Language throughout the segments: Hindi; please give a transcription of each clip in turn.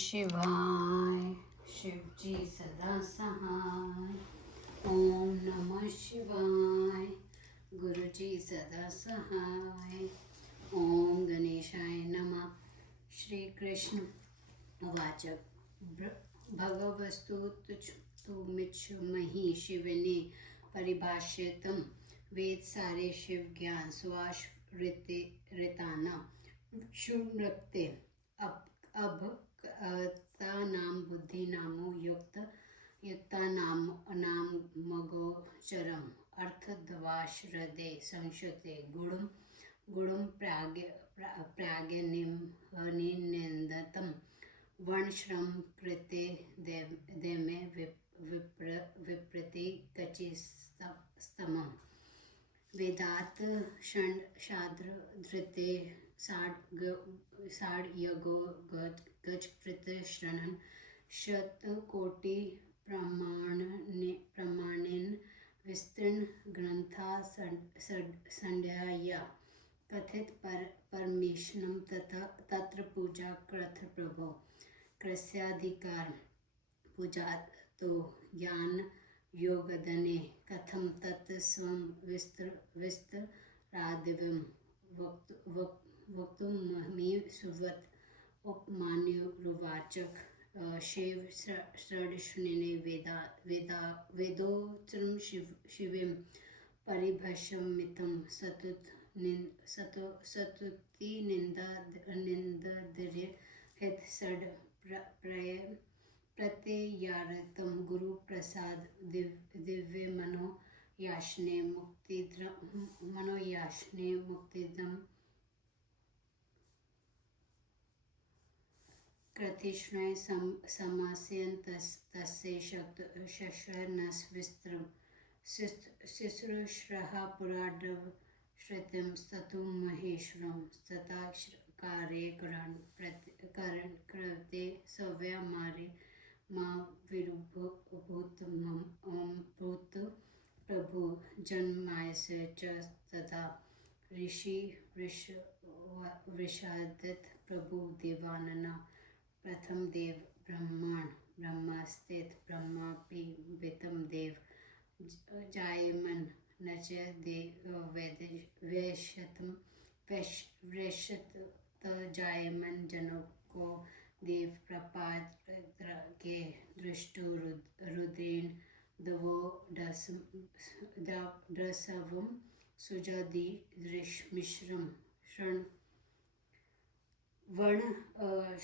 शिवाय। शिव जी सदा सहाय। ओम नमः शिवाय। गुरु जी सदा सहाय। ओम गणेशाय नमः। श्री कृष्ण उवाच भगवस्तु तुमिच्छमहि शिवने परिभाष्यतं वेद सारे शिव ज्ञान स्वाश्रितानां शुनक्ते अब नाम बुद्धि नामो युक्ता नाम मगोचरम अर्थद्वाश हृदय संशुते गुणं प्राज्ञनिन्दतं वर्णश्रम कृते देमे विप्रति कचिस्तमम् वेदात षड्शास्त्र धृते साड्यगो गजकृत शरणन शतकोटि प्रमाणेन विस्तृण ग्रंथा संध्याया कथित परमेशनं तत्र पूजा कृत प्रभो कृस्याधिकार पूजा तो ज्ञान योगदने कथम तत् स्वं विस्तरादिवं वक्तुमहमि सुवत् उपमान्योरुवाचक शिव षड्शृणिने वेदोच्चरं शिवं परिभाष्यमितं सतुतिनिन्दद्य हित षड् प्रत्ययार्थं गुरुप्रसाद दिव्य मनोयाशने मुक्तिदं कृतिष्णे समास्यन्तस्य शश्वन्नस्विस्त्रं शुश्रूषः पुराडव श्रुतिं स्ततु महेश्वरं तथाकारे करण कृते सव्या मारे मा विरुभूत प्रभु जन्मायस्य च तथा ऋषि वृषादित प्रभु देवानना प्रथम देव ब्रह्मास्तेत ब्रह्मापि वितं देव जायमन न च वैश्यत जायमन जनको देव प्रपात्र के दृष्टो रुद्रेण दवो दसवं सुजादि दृश्मिश्रम शरण वर्ण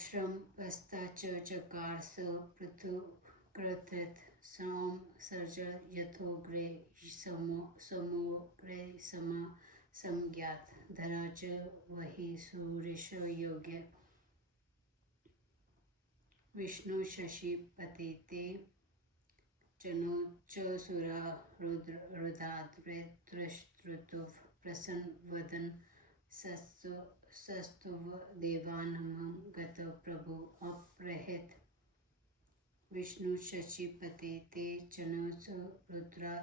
श्रम पस्ता चकार स पृथुकृत सोम सर्जल यथोग्रे समोग्रे समा संज्ञात धरा च वही सुरेश योग्य विष्णु शशि पति ते चनो च सुरा रुद्राद्रैत्रस्तुतु प्रसन्न वदन सस्तुव देवानमं गत प्रभु अप्रहित विष्णु शशिपते ते चनो च रुद्रा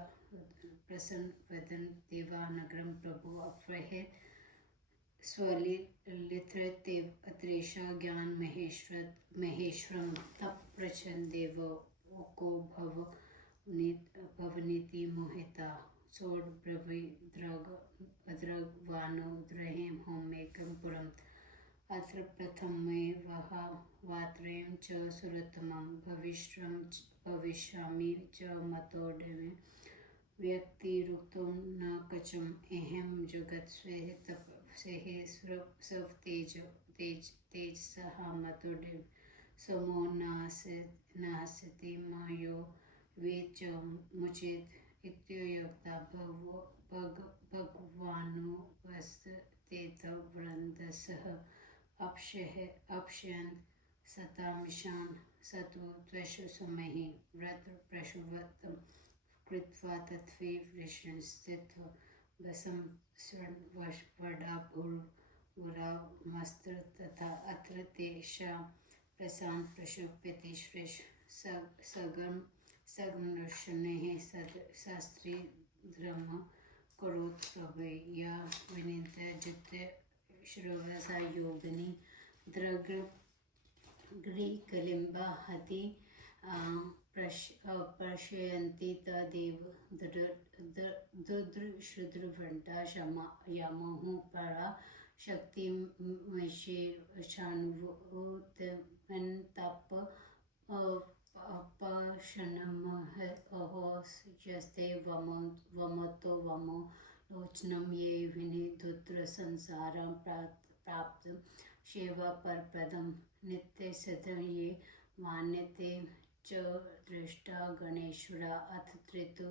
प्रसन्न वदन देवानगरम प्रभु अप्रहित स्वलित्रते अत्रेषा ज्ञान महेश्वरम तप प्रचन देव को भवनीति मोहिता सोड ब्रवीद्रगवानो द्रहेम होमेकं पुरम अत्र प्रथमे वात्रयं च सुरतमं भविष्यामि च मतोऽडमे व्यक्तिरुक्तो न कचम अहं जगत् स्वेः स्वतेजसः मतोऽडमे समो नास्ति मयो वेद च मुचेत इत्युक्ता भगवानो वसतेतवृन्दसः अपश्यन् सतामिषान् सतो त्वशुसुमहि व्रतप्रशुवतं कृत्वा तत्त्वे वृषन् स्थित्वा वसं वडाभूरामस्त्र तथा अत्र तेषां प्रशान्त प्रशुप्यति श्रेष्ठ सगमनर्षणेः शास्त्री धर्म करोत् प्रभे या विनीत जित्य श्रवसा योगिनी द्रग ग्रीकलिम्बा हति प्रशयन्ति तदेव दुदृशुद्रवन्ता यमोः परा शक्तिमशेषान्वोतमन्तप अपशनमहोस्यस्ते वमतो वमो लोचनं ये विनिधुत्र संसारं प्राप्त सेवा परपदं नित्यसिद्धं ये मान्यते च दृष्टा गणेश्वरा अथ त्रितु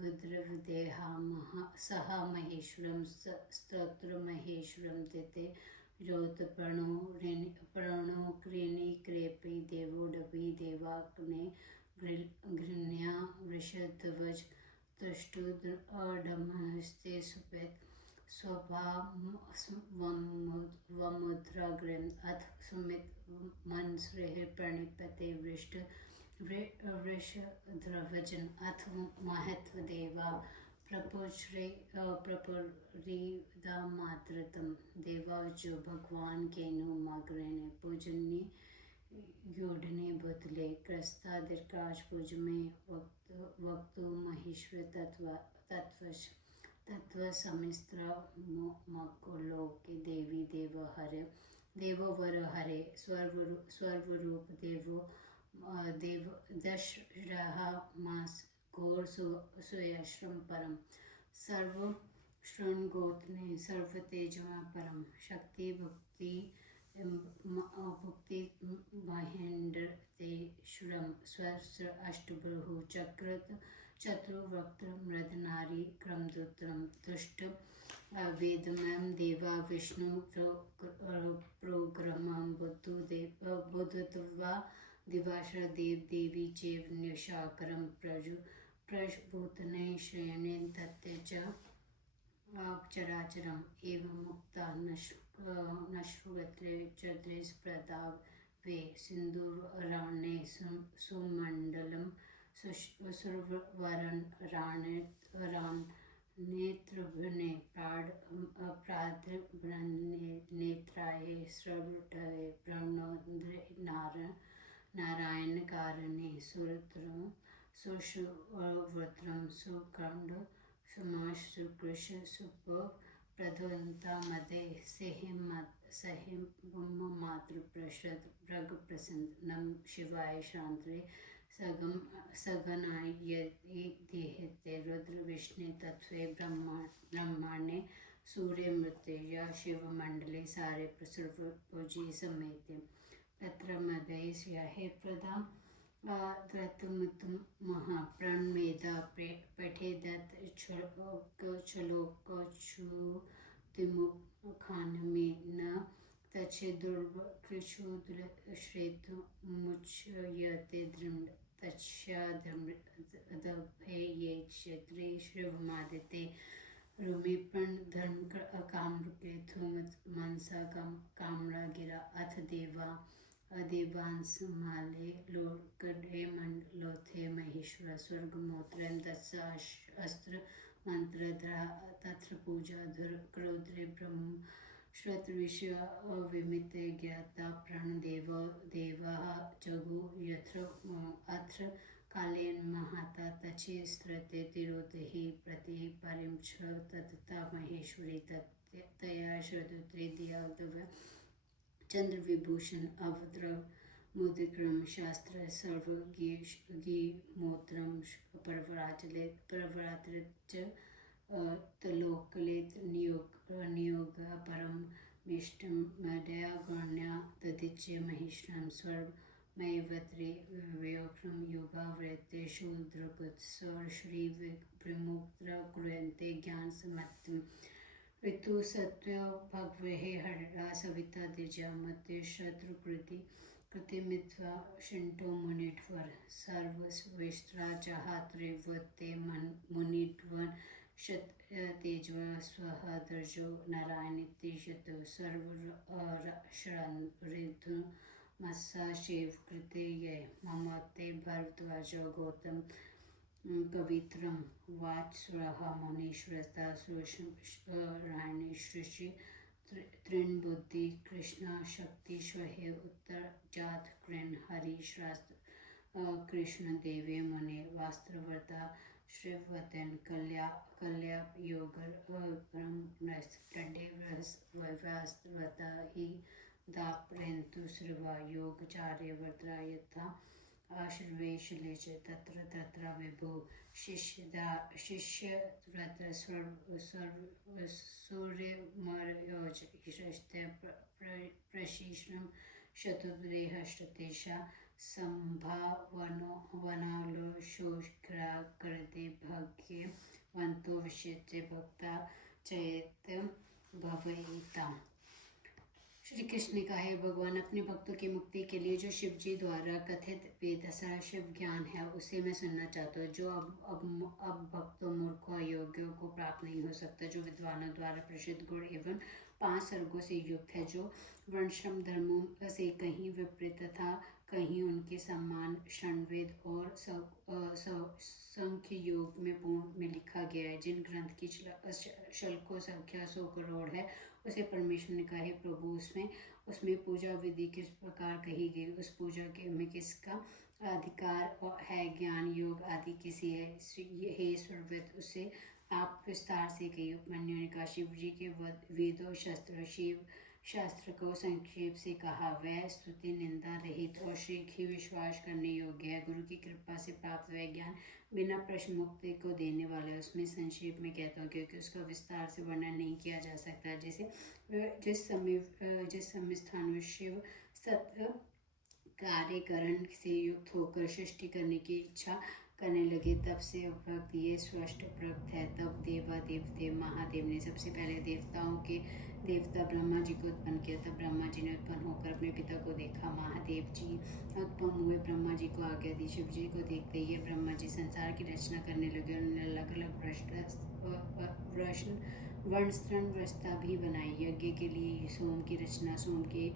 विद्रविदेहा सह महेश्वरं स्तोत्रमहेश्वरं तिते रोतप्रणो कृणि क्रेपि देवोडपि देवाग्ने गृह्ण्या वृषध्वज तुष्टुडमहस्ते सुपेत स्वभावमुद्राग्रम अथ सुमित मनसृह प्रणिपते वृषध्वजन अथ महत्वदेवा प्रपुरीदामातृतम देवा जो भगवान के नु मग्रने पूजनी योडने बुतले क्रस्ता दिर्काश पूज में वक्तु महेश्वर तत्व समिस्त्र मकुलो के देवी देववर हरे स्वरूप देव दशरहा मास घोर सुयश्रम परम सर्व शृंगोत्ने सर्व तेजमा परम शक्ति भक्ति महेंद्र ते शुरम स्वस्त्र अष्टभ्रुः चतुर्वक्त्र मृदनारी क्रमदूत्रम दुष्ट वेदमयं देवा विष्णु प्रोग्रमं बुद्धत्वा दिवाशर देवी चैव निशाकरं प्रजभूतने शयने तत्ते च चराचरम् एवं मुक्ता नश्वत्रे चत्रे प्रताप वे सिंधुराणे सुमंडलम सुरवरण राण नेत्रभ्रने प्राद्रनेत्राय स्रवृटये प्रणोद्रे नारायण कारणे सुश्रुवत्रम सुखंड समाश सुकृश सुप प्रधोन्ता मदे सहिम मातृ प्रसद भ्रग प्रसन्न नम शिवाय शांत्रे सगनाय देहते रुद्र विष्णु तत्वे ब्रह्मांडे सूर्य मृत्युया शिव मंडले सारे प्रसुर पूजी समेते तत्र मदय स्याहे प्रदा द्रतुमुतम महाप्रणमेदा पठेदत छलोकचुतिमुखानमे न तच्छेदुर्वकृच्छुद्रश्रेतु मुच्यते दृढ तच्छादभे ये क्षेत्रे श्रवमादिते रुमिप्रण धर्म कामरूपेथु मनसा कामरा गिरा अथ देवा अदेवांस माले लोकड़े मंडलोथे महेश्वर स्वर्गमोत्रम दत्सास्त्र मंत्र तत्र पूजा धुर क्रोद्रे ब्रह्म श्रुतविषय विमिते ज्ञाता प्रण देवा जगु यत्र अत्र कालेन महाता तचे स्त्रते तिरोते हि प्रति परिम तत्ता महेश्वरी तया श्रुतुत्रे दियादव चंद्र विभूषण अवद्रव मुदिक्रम शास्त्र सर्वगीमोत्रम परवरात्रिच तलोकलेत नियोग परम मिष्टम मदया गण्या ददिच्य महेश्वरम स्वर्मयवत्रे व्योक्रम योगावृत्ते शूद्रकृत स्वर श्री विमुक्त कुर्यन्ते ज्ञान समत्तम ऋतु सत्य भगवहे हरा सविता दिजामते शत्रुकृति कृतिमित्वा शिंटो मुनिध्वर सर्वस्वेष्ट्रा चाहात्रिवते मुनिध्वन तेजवा स्वः दर्जो नारायणितिशत सर्वशरण ऋतु मस्सा शिव कृते ये ममते भरद्वाज गौतम पवित्रम वाचस्वरः मुनीश्वरस्ता सुरायणे सृष्टि तृणबुद्धि कृष्णा शक्ति स्वहे उत्तर जात कृण हरि शास्त्र कृष्ण देवे मुने वास्त्रवर्ता श्रीवतन कल्या योगर ब्रह्मणस्पृडे व्यास्त्रवता ही दाप्रेन्तु श्रवा योगचार्य वर्त्रा यथा आश्रवेशले च तत्र तत्र विभु शिष्य तत्र सूर्यमर्योज ईशस्ते प्रशिश्रम शतुर्देहश्रुतेषा संभावनो वनालो शोष्करा करते भाग्ये वंतो विशिष्य भक्ता चेत भवयिता। श्री कृष्ण ने कहा है भगवान अपने भक्तों की मुक्ति के लिए जो शिव जी द्वारा कथित वेदसा शिव ज्ञान है उसे मैं सुनना चाहता हूँ, जो अब भक्तों मूर्खों अयोग्यों को प्राप्त नहीं हो सकता, जो विद्वानों द्वारा प्रसिद्ध गुण एवं 5 सर्गों से युक्त है, जो वर्णश्रम धर्मों से कहीं विपरीत तथा कहीं उनके सम्मान षण्वेद और सांख्य योग में पूर्ण में लिखा गया है, जिन ग्रंथ की शल्कों संख्या 100 करोड़ है, उसे परमेश्वर ने कहा है प्रभु उसमें पूजा विधि किस प्रकार कही गई, उस पूजा के में किसका अधिकार है, ज्ञान योग आदि किसी है, हे सुरवित उसे आप विस्तार से कहिए। उपमन्यु ने कहा शिव जी के वेदों शस्त्र शिव शास्त्र को संक्षेप से कहा, वह स्तुति निंदा रहित और शीघ्र ही विश्वास करने योग्य है, गुरु की कृपा से प्राप्त वह ज्ञान बिना प्रश्न मुक्ति को देने वाला है। उसमें संक्षेप में कहता हूँ क्योंकि उसका विस्तार से वर्णन नहीं किया जा सकता। जैसे जिस समय स्थान में शिव सत्य कार्यकरण से युक्त होकर सृष्टि करने की इच्छा करने लगे, तब से उपरोक्त ये स्पष्ट उपरोक्त है। तब देव महादेव ने सबसे पहले देवता ब्रह्मा जी को उत्पन्न किया। तब ब्रह्मा जी ने उत्पन्न होकर अपने पिता को देखा। महादेव जी उत्पन्न हुए, ब्रह्मा जी को आज्ञा दी। शिव जी को देखते ही ब्रह्मा जी संसार की रचना करने लगे। उन्होंने अलग अलग वर्णस्तरण व्यवस्था भी बनाई। यज्ञ के लिए सोम की रचना, सोम के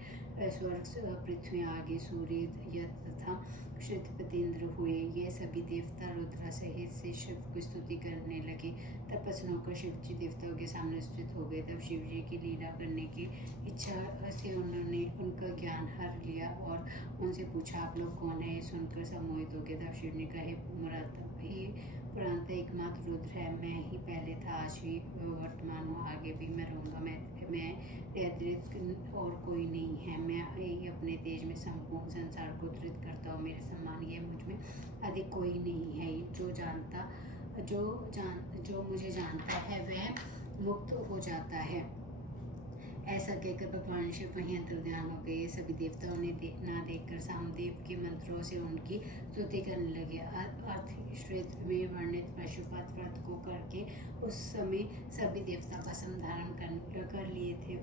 स्वर्ग पृथ्वी आगे सूर्य तथा श्रुतपति हुए। ये सभी देवता रुद्र सहित से शिव की स्तुति करने लगे। तब प्रसन्न होकर शिव जी देवताओं के सामने स्थित हो गए। तब शिव जी की लीला करने की इच्छा से उन्होंने उनका ज्ञान हर लिया और उनसे पूछा आप लोग कौन है। सुनकर सम्मोहित हो गए। तब शिव ने कहा पुरांत एकमात्र रुद्र है, मैं ही पहले था, आज भी वर्तमान हूँ, आगे भी मैं रहूँगा। मैं अतिरिक्त और कोई नहीं है। मैं ही अपने तेज में संपूर्ण संसार को धृत करता हूँ। मेरे समान ये मुझ में अधिक कोई नहीं है। जो मुझे जानता है वह मुक्त हो जाता है। ऐसा कहकर भगवान शिव वहीं अंतर्ध्यान हो गए। सभी देवताओं ने ना देखकर सामदेव के मंत्रों से उनकी स्तुति करने लगे। अर्थश्वेत में वर्णित पशुपत व्रत को करके उस समय सभी देवता भस्म धारण कर लिए थे।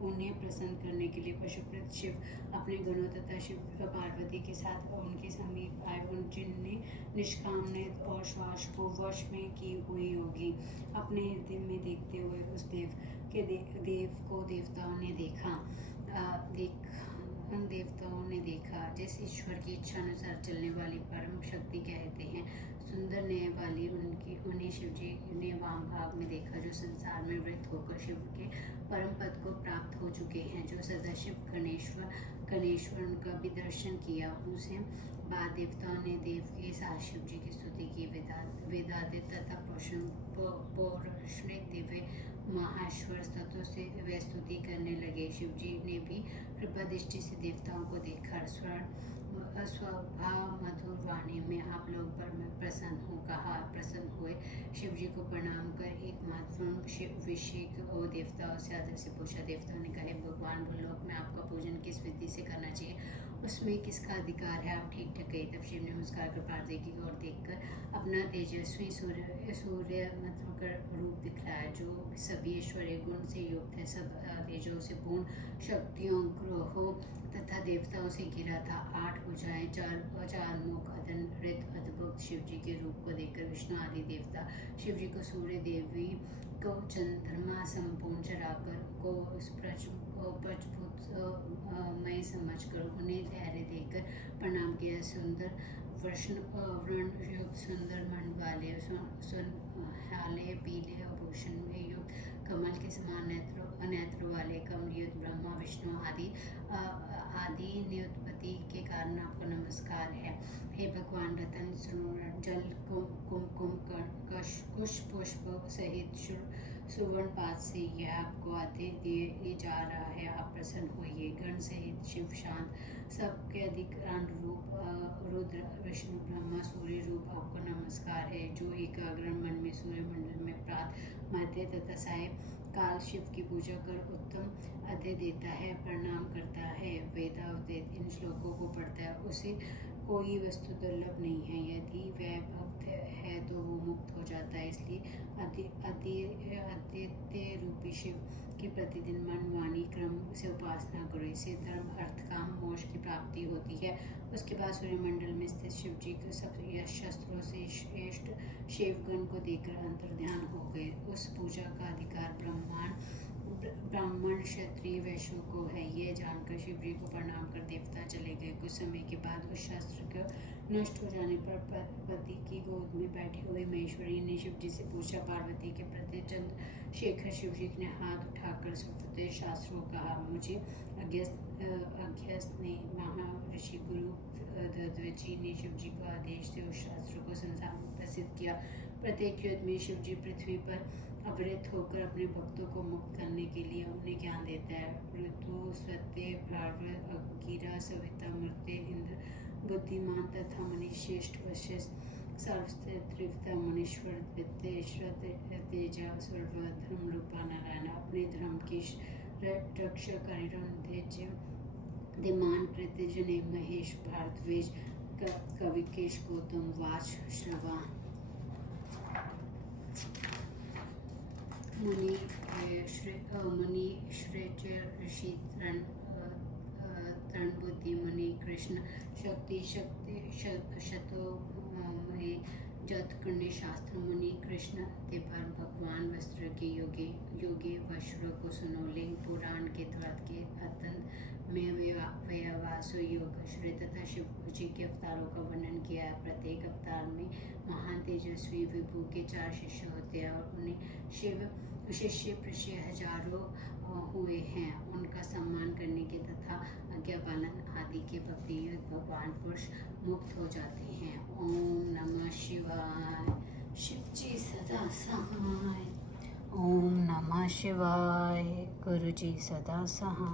उन्हें प्रसन्न करने के लिए पशुपत शिव अपने गणों तथा शिव पार्वती के साथ उनके समीप आए। जिनने निष्कामनित और श्वास को वश में की हुई होगी, अपने हृदय में देखते हुए उस देव को देवताओं ने देखा। जिस ईश्वर की इच्छा अनुसार चलने वाली परम शक्ति कहते हैं, सुंदर न्याय वाली उन्हें शिव जी ने वाम भाग में देखा, जो संसार में वृत होकर शिव के परम पद को प्राप्त हो चुके हैं। जो सदाशिव गणेश्वर उनका भी दर्शन किया। उसे बाद देवताओं ने देव के साथ शिव जी की स्तुति की। वेदादित तथा पौरुषनिक दिव्य महाश्वर स्तुतियों से वे स्तुति करने लगे। शिव जी ने भी कृपा दृष्टि से देवताओं को देखा। स्वभाव मधुर वाणी में आप लोग पर मैं प्रसन्न हुए। शिव जी को प्रणाम कर एक महत्वपूर्ण विषय को देवताओं से आदर से पूछा। देवताओं ने कहा भगवान भूलोक में आपका पूजन किस विधि से करना चाहिए, उसमें किसका अधिकार है, आप ठीक कहिए। तब शिव ने नमस्कार कर पार्वती की ओर देखकर अपना तेजस्वी सूर्य रूप दिखलाया, जो सभी ऐश्वर्य गुण से युक्त है, सब तेजों से पूर्ण शक्तियों ग्रहों तथा देवताओं से घिरा था। 8 भुजाएं, 4 मुख, अदृत अद्भुत शिव जी के रूप को देखकर विष्णु आदि देवता शिव जी को सूर्य देवी को चंद्रमा संपूर्ण चराकर को मैं समझकर उन्हें धैर्य देकर प्रणाम किया। सुंदर वर्ण युक्त सुंदर मंड वाले सुनहाले पीले आभूषण में युक्त कमल के समान नेत्र वाले कमलयुक्त ब्रह्मा विष्णु आदि आदि न्युत्पत्ति के कारण आपको नमस्कार है। हे भगवान रतन सुवर्ण जल कुमकुम कुश पुष्प सहित सुवर्ण पात से यह आपको आदेश दिए जा रहा है, आप प्रसन्न होइए। गण सहित शिव शांत सबके अधिकांड रूप रुद्र विष्णु ब्रह्मा सूर्य रूप आपको नमस्कार है, जो एकाग्र मन में सूर्य मंडल में प्रातः मध्य तथा साय काल शिव की पूजा कर उत्तम अध्यय देता है, प्रणाम करता है, वेदावदेत इन श्लोकों को पढ़ता है, उसे कोई वस्तु दुर्लभ नहीं है। यदि वह भक्त है तो वो मुक्त हो जाता है। इसलिए आदित्य रूपी शिव की प्रतिदिन मन वाणी क्रम से उपासना करो। इससे धर्म अर्थ काम मोक्ष की प्राप्ति होती है। उसके बाद सूर्यमंडल में स्थित शिव जी के सब शस्त्रों से श्रेष्ठ शिवगण को देखकर अंतर्ध्यान हो गए। उस पूजा का अधिकार ब्राह्मण क्षत्रिय वैश्यों को है। यह जानकर शिव जी को प्रणाम कर देवता चले गए। कुछ समय के बाद उस शस्त्र के नष्ट हो जाने पर पति की गोद में बैठी हुई महेश्वरी ने शिव जी से पूछा, पार्वती के प्रति चंद्रशेखर शिव जी ने हाथ उठाकर सुप्रते शास्त्रों कहा, मुझे अज्ञस्त ने महर्षि गुरु दध्वजी ने शिव जी को आदेश से उस शास्त्र को संसार में प्रसिद्ध किया। प्रत्येक युद्ध में शिव जी पृथ्वी पर अवृत होकर अपने भक्तों को मुक्त करने के लिए उन्हें ज्ञान देता है। ऋतु सत्य भ्राव अंगिरा सविता मृत्य इंद्र बुद्धिमान तथा मनीश्रेष्ठ वशिष्ठ सर्वत्रिवता मुनीश्वर वित्तेश्वर तेजा सर्व धर्म रूपा नारायण अपने धर्म की रक्षा दिमान प्रतिजने महेश भारद्वेज कविकेश गौतम वाच श्रवा मुनि श्रेष्ठ ऋषि तरण बुद्धि मुनि कृष्ण शक्ति शतो जत करने शास्त्र मुनि कृष्ण ते पर भगवान वस्त्र के योगे वस्त्र को सुनो। लिंग पुराण के तर्क के अत्यंत में व्यवासो योग श्री तथा शिव जी के अवतारों का वर्णन किया है। प्रत्येक अवतार में महान तेजस्वी विभु के 4 शिष्य होते हैं और उन्हें शिव शिष्य प्रश्य हजारों हुए हैं। उनका सम्मान करने के तथा आज्ञा पालन आदि के भक्ति युक्त भगवान पुरुष मुक्त हो जाते हैं। ओम नमः शिवाय। शिव जी सदा सहाय। ओम नमः शिवाय। गुरु जी सदा सहाय।